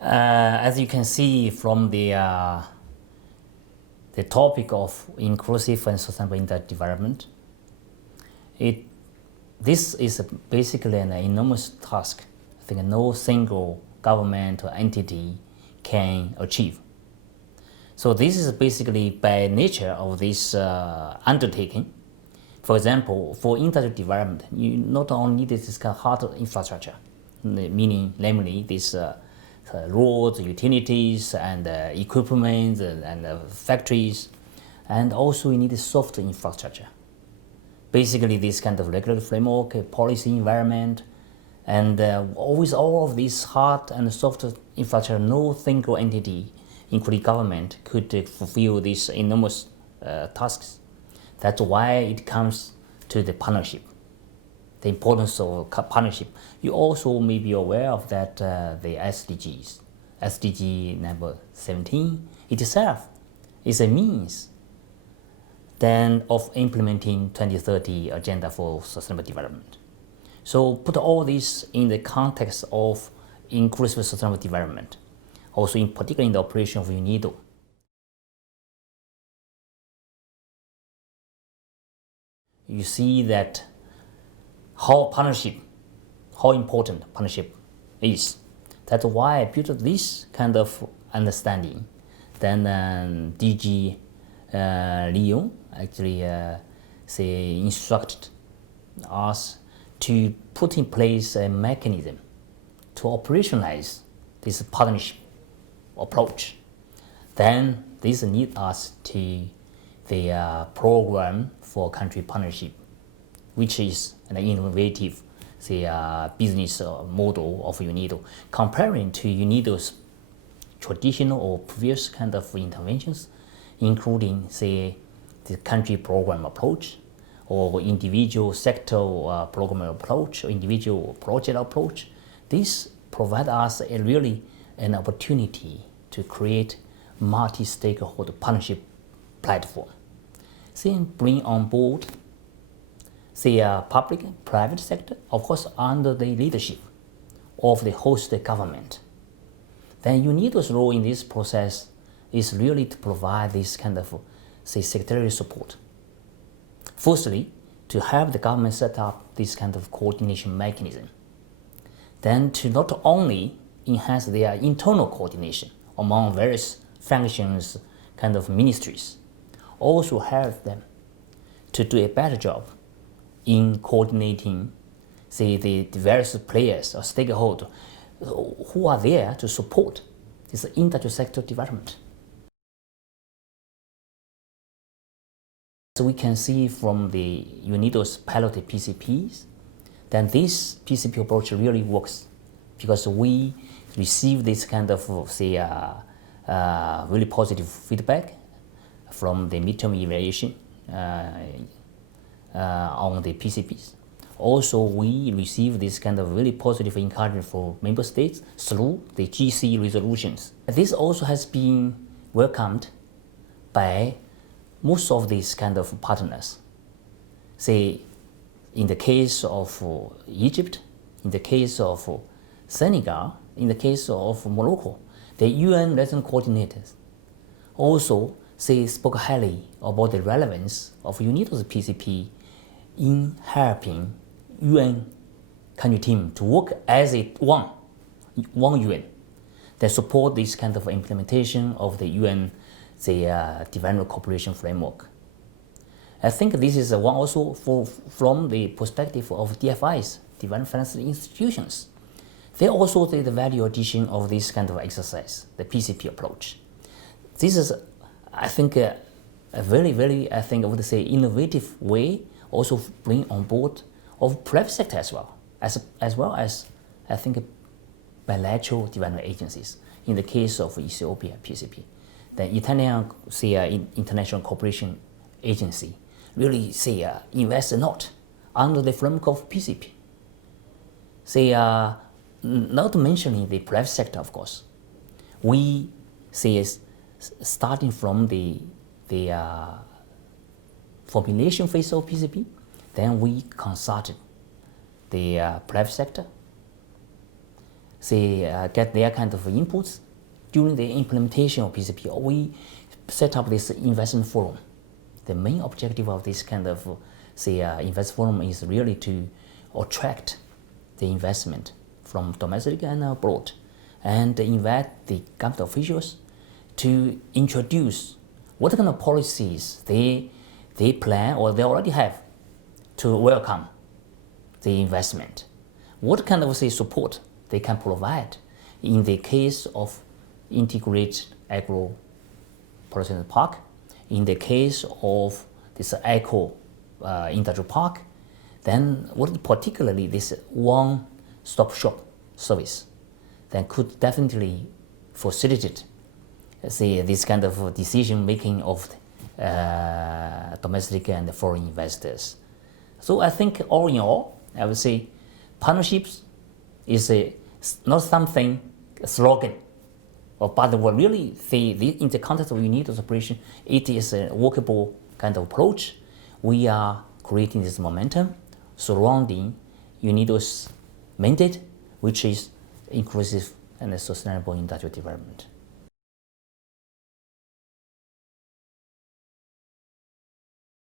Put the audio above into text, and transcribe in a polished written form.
As you can see from the topic of inclusive and sustainable development, this is basically an enormous task. I think no single government or entity can achieve. So this is basically by nature of this undertaking. For example, for industrial development, you not only need this kind of hard infrastructure, meaning namely this roads, utilities, and equipment and factories, and also you need a soft infrastructure. Basically, this kind of regulatory framework, policy environment, and with all of these hard and soft infrastructure, no single entity, including government, could fulfill these enormous tasks. That's why it comes to the partnership, the importance of partnership. You also may be aware of that the SDGs, SDG number 17 itself is a means then of implementing 2030 agenda for sustainable development. So put all this in the context of inclusive sustainable development, also in particular in the operation of UNIDO. You see that how important partnership is. That's why I built this kind of understanding. Then DG Ciyong actually instructed us to put in place a mechanism to operationalize this partnership approach. Then this leads us to the program for country partnership, which is an innovative business model of UNIDO, comparing to UNIDO's traditional or previous kind of interventions, including the country program approach, or individual sector program approach, or individual project approach. This provides us an opportunity to create multi-stakeholder partnership platform. Bring on board the public and private sector, of course, under the leadership of the host government. Then UNIDO's role in this process is really to provide this kind of secretarial support. Firstly, to help the government set up this kind of coordination mechanism. Then to not only enhance their internal coordination among various functions, kind of ministries, also help them to do a better job in coordinating the various players or stakeholders who are there to support this industrial sector development. So we can see from the UNIDO's piloted PCPs, then this PCP approach really works because we receive this kind of really positive feedback from the midterm evaluation on the PCPs. Also, we receive this kind of really positive encouragement for member states through the GC resolutions. This also has been welcomed by most of these kind of partners. In the case of Egypt, in the case of Senegal, in the case of Morocco, the UN resident coordinators also spoke highly about the relevance of UNIDO's PCP in helping UN country team to work as one UN that support this kind of implementation of the UN development cooperation framework. I think this is one also from the perspective of DFIs, development financial institutions. They also see the value addition of this kind of exercise, the PCP approach. This is, I think, a very, I would say, innovative way also bring on board of private sector as well as I think bilateral development agencies. In the case of Ethiopia PCP, the Italian International Cooperation Agency really invest a lot under the framework of PCP. Not mentioning the private sector, of course. We starting from the formulation phase of PCP, then we consulted the private sector, get their kind of inputs during the implementation of PCP. We set up this investment forum. The main objective of this kind of invest forum is really to attract the investment from domestic and abroad, and invite the government officials to introduce what kind of policies they plan or they already have to welcome the investment. What kind of support they can provide in the case of integrated agro processing park, in the case of this eco industrial park, then what particularly this one-stop shop service then could definitely facilitate this kind of decision making of domestic and foreign investors. So I think all in all, I would say partnerships is not something a slogan, but really in the context of UNIDO's operation, it is a workable kind of approach. We are creating this momentum surrounding UNIDO's mandate, which is inclusive and sustainable industrial development.